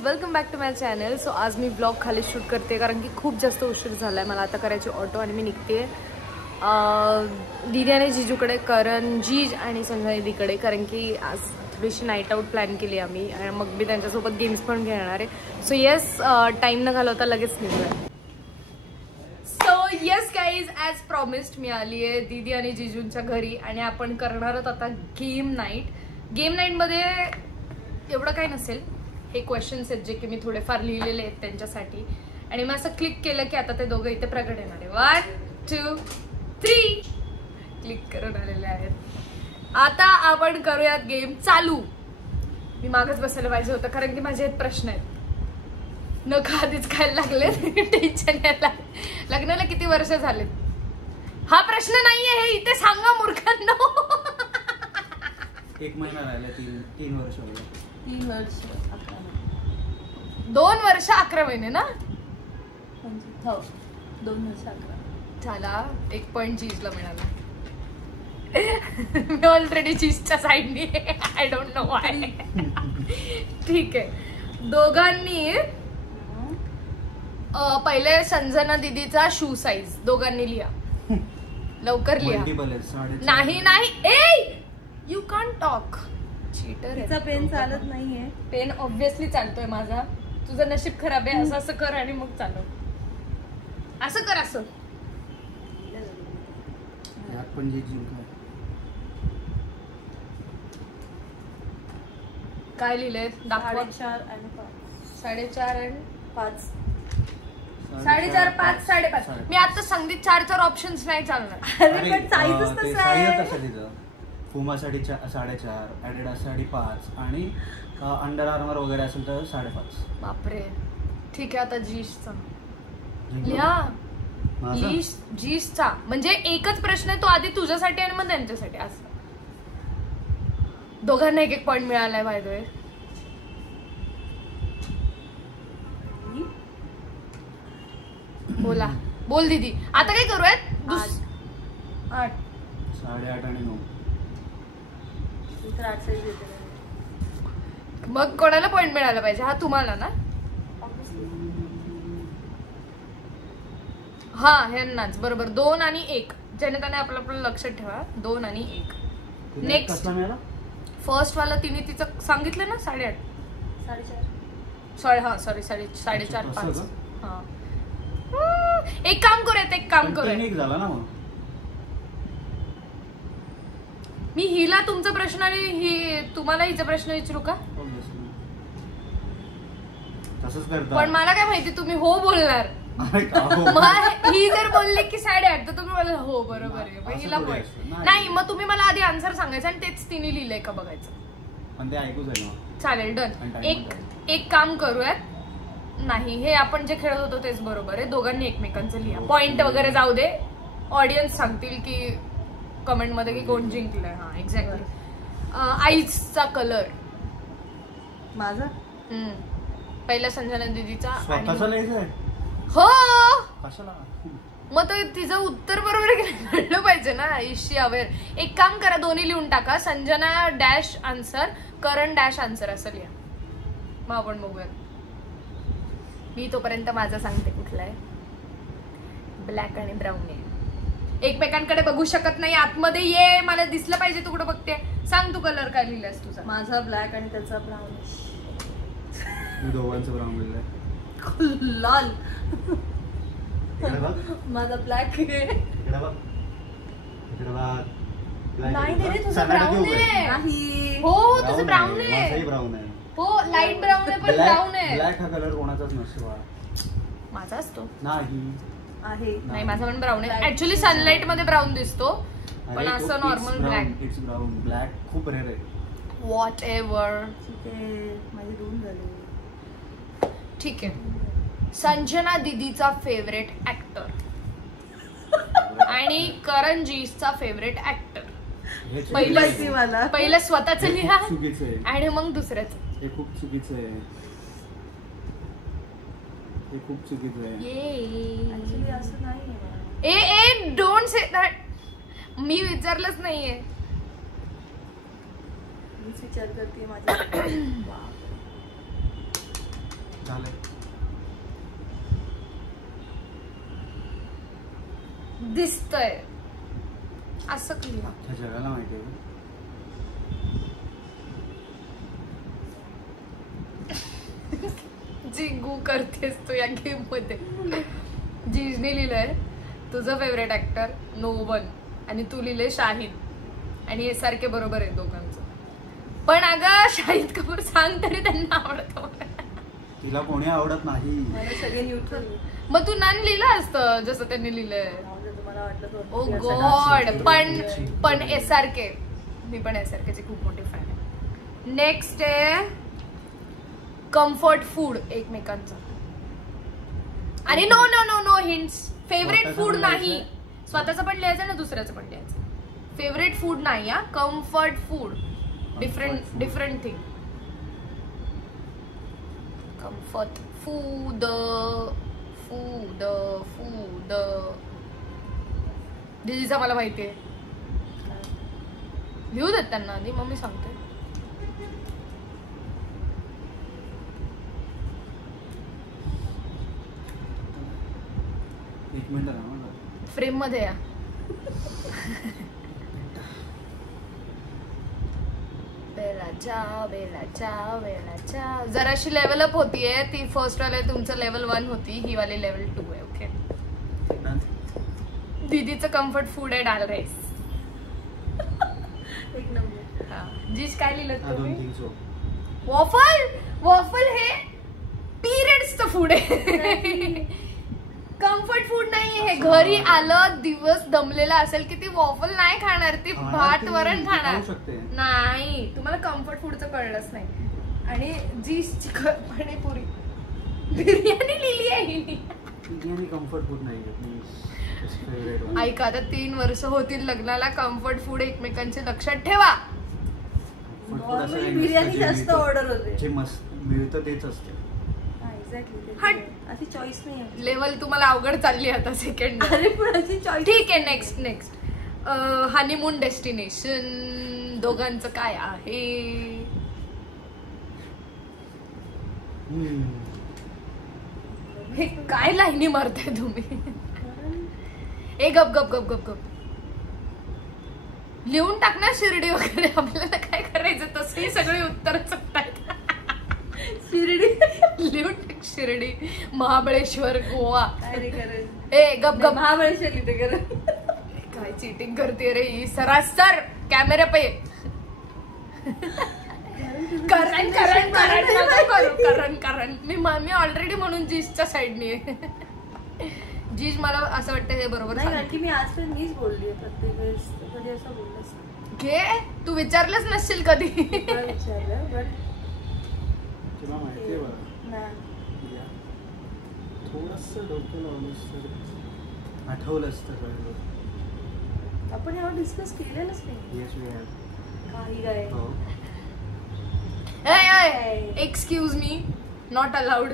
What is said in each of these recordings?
Guys, welcome back to my channel. So आज मी blog खाली शूट करते कारण की खूप जास्त उशीर झाला आहे. मला आता करायची ऑटो आणि मी निघते दीदी आणि जीजूकडे, करण जीज आणि संजना दीदीकडे, कारण की आज थोडीशी नाईट आऊट प्लॅन केली आम्ही आणि मग मी त्यांच्यासोबत गेम्स पण खेळणार आहे. सो येस, टाईम न घालवता लगेच निघूया. So yes guys, as promised मी आली आहे दीदी आणि जीजूंच्या घरी आणि आपण करणार आहोत आता गेम नाईट. गेम नाईटमध्ये एवढं काही नसेल, हे क्वेश्चन्स आहेत जे की मी थोडेफार लिहिलेले आहेत त्यांच्यासाठी, आणि मी असं क्लिक केलं की आता ते दोघं इथे प्रगट येणार आहे. 1 2 3 क्लिक करून आलेले आहेत. आता आपण करूयात गेम चालू. मी मागच बसायला पाहिजे होतं कारण की माझे प्रश्न आहेत. नखं आधीच खायला लागले, टेन्शन यायला. लग्नाला किती वर्ष झालेत हा प्रश्न नाहीये, हे इथे सांगा मूर्खांनो. 1 महिना राहिला, 3 वर्ष होईल. 3 वर्ष 11 महिने, 2 वर्ष 11 महिने ना? हो, 2 वर्ष 11. झाला 1 पॉइंट चीजला मिळाला. मी ऑलरेडी चीजच्या साईडनी, आय डोंट नो वाय. ठीक आहे, दोघांनी पहिले संजना दीदीचा शू साईज दोघांनी लिहा. लवकर लिहा. नाही नाही, ए यू कॅन टॉक. चीटर. तिचा पेन चालत नाहीये. पेन ऑब्विसली चालतोय माझा. तुझं नशीब खराब आहे. असं असं कर आणि मग चालव. असं कर, असं. काय लिहिलंय? 4.5 आणि 5. 4.5 आणि 5. 4.5 5 5.5. मी आता सांगते 4 ऑप्शन्स नाही चालणार. अरे पण साईजच तसं आहे. पुमासाठी 4.5, ॲडिडाससाठी 5 आणि अंडर आर्मर वगैरे असेल तर 5.5. बापरे. ठीक आहे, आता जीसचा लिहा. जीसचा म्हणजे एकच प्रश्न आहे तो, आधी तुझ्यासाठी आणि मग त्यांच्यासाठी. असं दोघांना 1 पॉइंट मिळालाय बाय द वे. बोला, बोल दीदी. आता काय करूयात? 8 8.5 आणि 9. मग कोणाला पॉइंट मिळाला पाहिजे? हा तुम्हाला ना? हा, ह्यांनाच. बरोबर. 2 आणि 1. ज्याने त्याने आपलं आपलं लक्षात ठेवा. 2 आणि 1. नेक्स्ट फर्स्ट वाला तिने तिचं सांगितलं ना 8.5. 4.5. हा सॉरी 4.5 5. हा, एक काम करूयात, एक काम करूयात. झाला ना मग. मी हिला तुमचा प्रश्न आणि ही तुम्हाला हिचा प्रश्न विचारू का? पण मला काय माहिती तुम्ही हो बोलणार. ही जर बोलली की 8.5 तर तुम्ही मला हो बरोबर आहे. हिला पॉइंट नाही. मग तुम्ही मला आधी आन्सर सांगायचं आणि तेच तिने लिहिलंय का बघायचं. चालेल, डन. एक काम करूयात. नाही, हे आपण जे खेळत होतो तेच बरोबर आहे. दोघांनी एकमेकांचं लिहा. पॉइंट वगैरे जाऊ दे, ऑडियन्स सांगतील की कमेंट मध्ये की कोण जिंकलंय. हा, एक्झॅक्टली. आईसचा कलर माझा. पहिला संजना दीदीचा. हो, मग तो तिचं उत्तर बरोबर कळलं पाहिजे ना. इशी अवेअर. एक काम करा, दोन्ही लिहून टाका. संजना डॅश आन्सर, करण डॅश आन्सर असं लिहा. मग आपण बघूया. मी तोपर्यंत माझा सांगते कुठला आहे. ब्लॅक आणि ब्राऊन आहे. एकमेकांकडे बघू शकत नाही. आतमध्ये ये, मला दिसलं पाहिजे तू कुठं बघते. सांग तू कलर काय लिहिलास तुझा. माझा ब्लॅक आणि त्याचा ब्राऊन. दोघांचं ब्राऊन लिहिलंय. लाल. माझा ब्लॅक आहे. नाही रे, तुझं ब्राऊन आहे. नाही. हो, तुझं ब्राऊन आहे. ब्राऊन आहे. हो, लाईट ब्राऊन आहे, पण ब्राऊन आहे. ब्लॅक हा कलर कोणाचाच नसतो. माझा असतो. नाही आहे. नाही, माझा पण ब्राऊन आहे. ऍक्च्युअली सनलाइट मध्ये ब्राऊन दिसतो, पण असं normal black. It's brown. Black खूप रेअर आहे. What ever. ठीक आहे, माझे 2 झाले. ठीक आहे. संजना दीदीचा फेवरेट ऍक्टर आणि करण जीसचा फेवरेट ऍक्टर. पहिलं स्वतःच लिहा आणि मग दुसऱ्याच. हे खूप चुकीचं आहे. असं नाही. ए डोंट से दॅट. मी विचारलंच नाहीये. मीच विचार करते माझ्या. झालंय. दिसतंय असं क्लिअर. अख्ख्या जगाला माहिती आहे. जी गू करतेस तू या गेम मध्ये. जीजने लिहिलंय तुझं फेवरेट ऍक्टर नोबन आणि तू लिहिलंय शाहिद आणि हे सारखे बरोबर आहे दोघांचं. पण अगं शाहिद कपूर सांग तरी त्यांना आवडतं. तिला कोणी आवडत नाही. मला सगळे न्यूट्रल. मग तू नन लिहिलं असतं जसं त्यांनी लिहिलंय. तुम्हाला वाटलं ओ गॉड. पण SRK मी पण SRK ची खूप मोठी फॅन आहे. नेक्स्ट आहे कम्फर्ट फूड एकमेकांचं. आणि no no no no hints. Favourite food नाही. स्वतःचं पण लिहायचं ना दुसऱ्याचं पण लिहायचं. फेवरेट फूड नाही हा. Comfort food different thing. Comfort food food food. दीदीचा मला माहितीये. लिहू देत त्यांना आधी मग मी सांगते. एक मिनिट ना फ्रेम मध्ये या. बेलाचा जराशी लेवल अप होतीये. ती फर्स्ट वाले तुमचं लेवल 1 होती. ही वाली लेवल 2 आहे. ओके. दीदीचं कम्फर्ट फूड आहे डाल राईस. एक नंबर. जीज काय लिहिलं तुम्ही? वॉफल. वॉफल हे पिरियड्सचं फूड आहे. कम्फर्ट फूड नाही हे. घरी आलं दिवस दमलेला असेल की ती वॉफल नाही खाणार. ती भात वरण खाणार नाही. तुम्हाला कम्फर्ट फूडचं कळलंच नाही. आणि जी पाणीपुरी बिर्याणी लिहिली आहे. बिर्याणी कम्फर्ट फूड नाही. ऐका आता 3 वर्ष होतील लग्नाला. कम्फर्ट फूड एकमेकांचे लक्षात ठेवा. बिर्याणी जास्त ऑर्डर होते. जे मस्त मिळतं तेच असते. अशी चॉईस नाही. लेवल तुम्हाला अवघड चालली आता सेकंड. अरे पण अशी चॉईस. ठीक आहे. नेक्स्ट हनीमून डेस्टिनेशन दोघांचं काय आहे? हे काय लाईनी मारताय तुम्ही? ए गप गप गप गप गप. लिहून टाक ना शिर्डी वगैरे. आपल्याला काय करायचं तसंही सगळी उत्तर चुकतायत. शिर्डी लिहून टाक. शिर्डी महाबळेश्वर गोवा. ए गप गप. महाबळेश्वर लिहिते करण. काय चीटिंग करते रे ही सरासर कॅमेरा पे. करण करण करण करण. मी ऑलरेडी म्हणून जीजच्या साईडनी आहे. जीज मला असं वाटतं हे बरोबर नाही की मी आजपर्यंत मीच बोलली प्रत्येक वेळेस. कधी असं बोललंच घे. तू विचारलंच नसशील कधी. विचारलं बट तुला माहिती आहे बघा. थोडंसं डोकं लावलंस तर आठवलं असतं. आपण यावर डिस्कस केलेलंच नाही. Yes we have. काही काय. Excuse me not allowed.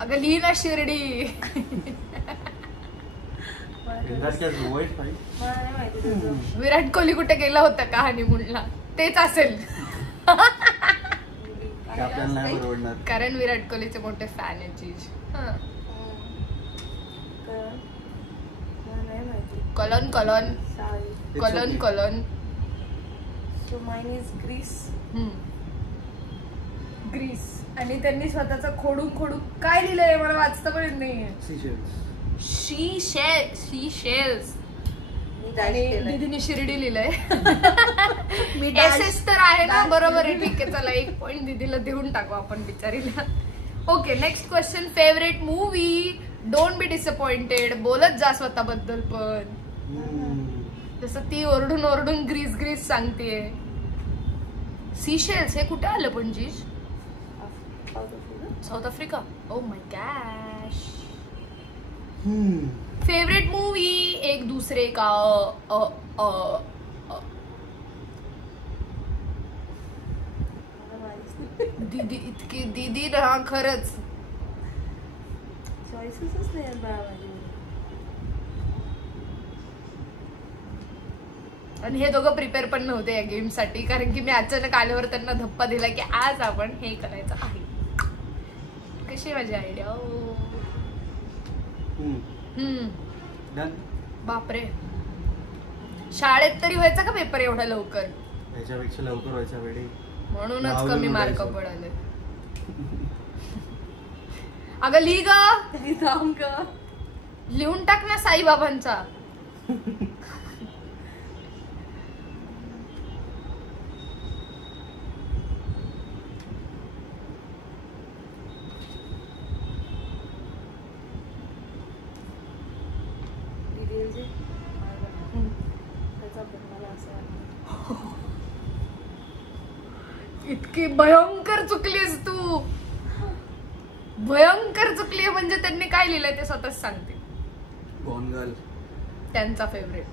अगं लिही ना शिर्डी. विराट कोहली कुठे गेला होता का हनीमूनला? तेच असेल. कारण विराट कोहलीचे मोठे फॅन आहे जीज. Colon colon colon colon. So mine is Greece. Greece. आणि त्यांनी स्वतःचा खोडून खोडून काय लिहिलंय मला वाचता पण येत नाहीये. शीशेल्स. दीदीने शिर्डी लिहिलंय. SS तर आहे ना. बरोबर आहे. ठीक आहे चला 1 पॉइंट दीदीला देऊन टाकू आपण बिचारीला. Okay next question. Favourite movie. Don't be disappointed. बोलत जा स्वतःबद्दल पण. जसं ती ओरडून ओरडून ग्रीस ग्रीस सांगतेय. सीशेल्स हे कुठे आलं पण जीज? South Africa. Oh my gosh. Favourite movie. एक दूसरे का. दीदी इतकी दीदी ना खरंच. चॉईसेसच नाही माझी. आणि हे दोघं प्रिपेअर पण नव्हते या गेमसाठी, कारण की मी अचानक आल्यावर त्यांना धप्पा दिला की आज आपण हे करायचं आहे. कशी माझी आयडिया. बापरे, शाळेत तरी व्हायचा का पेपर एवढा लवकर? याच्यापेक्षा लवकर व्हायचा वेळी, म्हणूनच कमी मार्क पडाले. अगं लिह ग, लिहून टाक ना साईबाबांचा. इतकी भयंकर चुकलीस तू, भयंकर चुकली. म्हणजे त्यांनी काय लिहिलंय ते स्वतःच सांगते. गोनगल त्यांचा फेवरेट.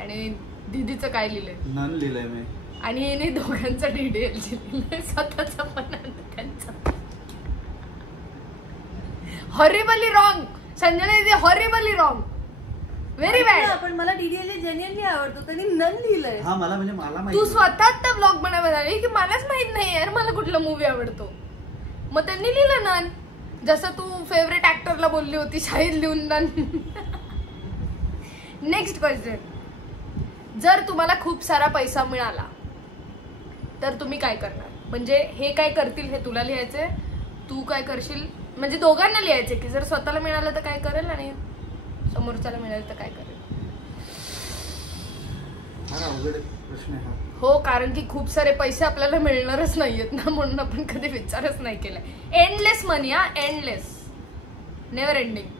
आणि दीदीचं काय लिहिलंय? नन लिहिलंय मी. आणि हिने दोघांचा DDLG लिहिलंय, स्वतःचा पण त्यांचा. हॉरिबली रॉंग संजना दीदी, हॉरिबली रॉंग, व्हेरी बॅड. पण मला DDLG जेन्युइनली आवडतो, त्यांनी नन लिहिलंय. हा मला म्हणजे मला माहिती. तू स्वतःच त्या ब्लॉग बनायला आली की मलाच माहित नाही यार मला कुठला मूवी आवडतो. मग त्यांनी लिहिलं नन, जसं तू फेवरेट ऍक्टरला बोलली होती शाहीद लिहून नन. Next question. जर तुम्हाला खूप सारा पैसा मिळाला तर तुम्ही काय करणार? म्हणजे हे काय करतील हे तुला लिहायचंय, तू काय करशील, म्हणजे दोघांना लिहायचे की जर स्वतःला मिळालं तर काय करेल आणि समोरच्याला मिळालं तर काय करेल. प्रश्न आहे. हो, कारण की खूप सारे पैसे आपल्याला मिळणारच नाहीयेत ना, म्हणून आपण कधी विचारच नाही केलाय. एंडलेस मनी, हा एंडलेस, नेव्हर एंडिंग.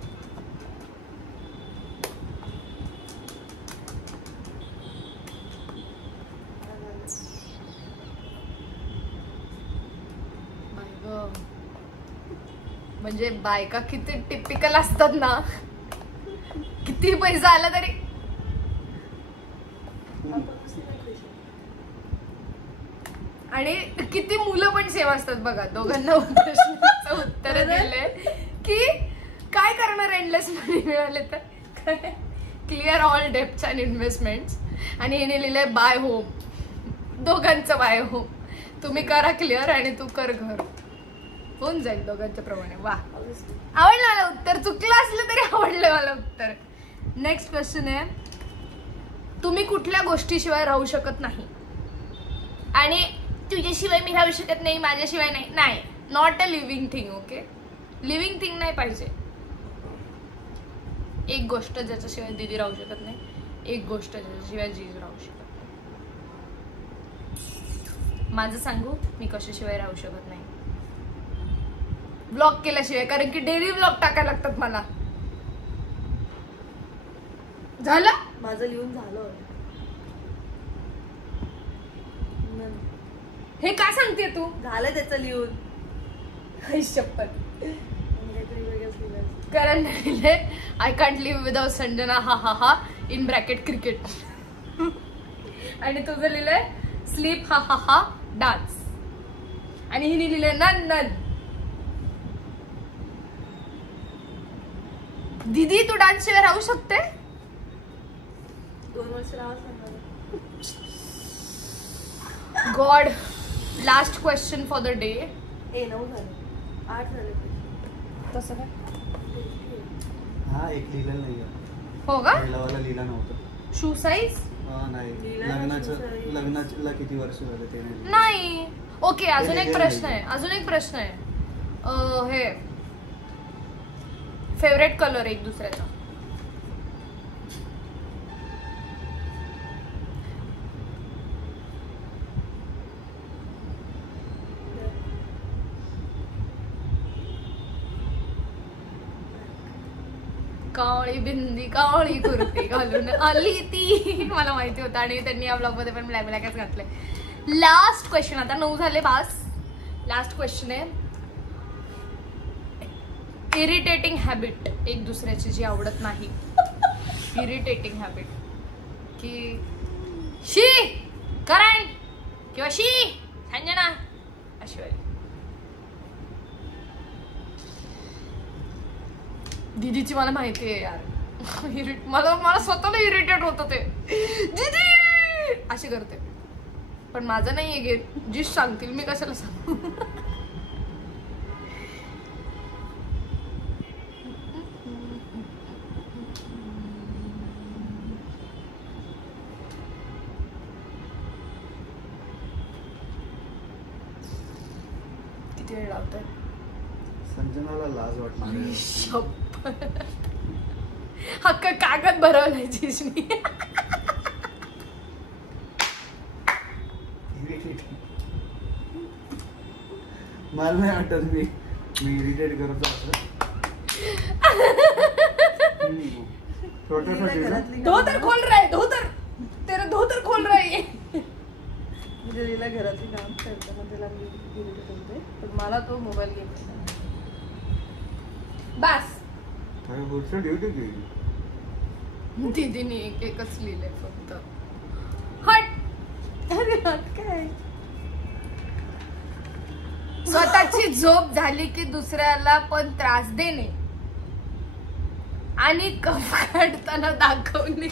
म्हणजे बायका किती टिपिकल असतात ना, किती पैसा आला तरी. आणि किती मुलं पण सेम असतात बघा. दोघांना प्रश्नाचं उत्तर दिलंय की काय करणार एंडलेस मनी मिळाले तर. Clear all debts and investments. आणि हिने लिहिलंय बाय होम. दोघांचं बाय होम. तुम्ही करा क्लिअर आणि तू कर घर. होऊन जाईल दोघांच्या प्रमाणे. वा, आवडलं मला उत्तर. चुकलं असलं तरी आवडलं मला उत्तर. नेक्स्ट क्वेश्चन आहे. तुम्ही कुठल्या गोष्टीशिवाय राहू शकत नाही? आणि तुझ्याशिवाय मी राहू शकत नाही, माझ्याशिवाय नाही. नाही, not a living thing. Okay, living thing नाही पाहिजे. एक गोष्ट ज्याच्याशिवाय दीदी राहू शकत नाही, एक गोष्ट ज्याच्याशिवाय जीजू राहू शकत नाही. माझं सांगू मी कशाशिवाय राहू शकत नाही? ब्लॉग केल्याशिवाय. कारण की डेली ब्लॉग टाकायला लागतात मला. झालं माझं लिहून झालं. हे काय सांगते तू? झालं त्याचं लिहून. शपथ. कारण लिहिले I can't live without Sanjana हा हा हा इन ब्रॅकेट क्रिकेट. आणि तुझं लिहिलंय स्लीप हा हा हा डान्स. आणि हिने लिहिलंय नन नन. दीदी तू डान्स शिवाय राहू शकते? 2 वर्ष राहावं. God. Last question for the day. 9 झाले, 8 झाले. तसं काय? हा एक लिहिलेलं नाहीये. हो का? पहिलावाला लिहिला नव्हतं. शू साईज नाही. लग्नाला किती वर्ष झाले ते नाही. ओके, अजून एक प्रश्न आहे. अजून एक प्रश्न आहे. हे फेवरेट कलर एक दुसऱ्याचा. काळी बिंदी काळी कुर्ती घालून आली ती. मला माहिती होतं. आणि त्यांनी या ब्लॉग मध्ये पण ब्लॅक ब्लॅकच घातलंय. Last question. आता 9 झाले बास. लास्ट क्वेश्चन आहे. इरिटेटिंग हॅबिट एक दुसऱ्याची जी आवडत नाही. इरिटेटिंग हॅबिट की शी करण किंवा शी संजना अशी वाली. दीदीची मला माहिती आहे यार. मला स्वतःला इरिटेट होतं ते. दीदी अशी करते. पण माझं नाहीये गेम, जी सांगतील मी कशाला सांगू. किती वेळ लावतोय. संजनाला लाज वाटणार. हक्क कागद भरवलाय जिजनी. मला नाही वाटत मी इरिटेट करतो असं. धोतर खोल रहा है, धोतर तेरा धोतर खोल रहा है. दिदीला घरातली काम करताना त्याला मी इरिटेट होते, पण मला तो मोबाईल गेम बस. दीदीने एकच लिहिलंय फक्त. हट. अरे काय स्वतःची झोप झाली की दुसऱ्याला पण त्रास देणे आणि कफ काढताना दाखवणे.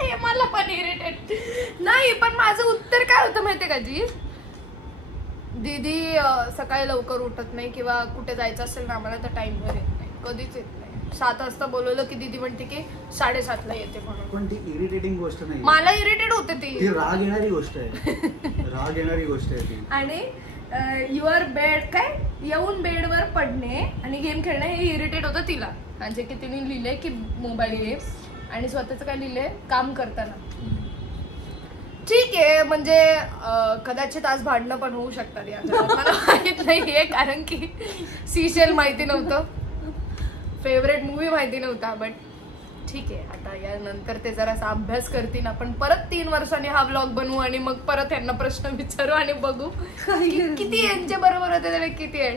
हे मला पण इरिटेट नाही. पण माझं उत्तर काय होतं माहितीये का जी, दीदी सकाळी लवकर उठत नाही किंवा कुठे जायचं असेल ना आम्हाला तर टाइमवर येत नाही, कधीच येत नाही. 7 वाजता बोलवलं की दीदी म्हणते की 7:30ला येते म्हणून. पण ती इरिटेटिंग गोष्ट नाही, मला इरिटेट होते ती. राग येणारी गोष्ट आहे. राग येणारी गोष्ट आहे ती. आणि युअर बेड काय येऊन बेडवर पडणे आणि गेम खेळणे हे इरिटेट होतं तिला. म्हणजे की तिने लिहिलंय की मोबाईल गेम आणि स्वतःच काय लिहिलंय काम करताना. ठीक आहे, म्हणजे कदाचित आज भांडणं पण होऊ शकतात या घरात, मला माहित नाहीये. कारण की सीशेल माहिती नव्हतं, फेवरेट मूवी माहिती नव्हता. बट ठीक आहे, आता यानंतर ते जरासा अभ्यास करतील. आपण परत 3 वर्षांनी हा व्लॉग बनवू आणि मग परत यांना प्रश्न विचारू आणि बघू किती यांच्या बरोबर होते आणि किती आहे.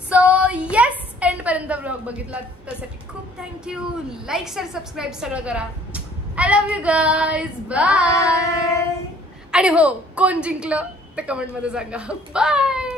सो येस, एंड पर्यंत व्लॉग बघितला त्यासाठी खूप थँक्यू. लाईक शेअर सबस्क्राईब सगळं करा. I love you guys. Bye. आणि हो, कोण जिंकलं ते कमेंट मध्ये सांगा. बाय.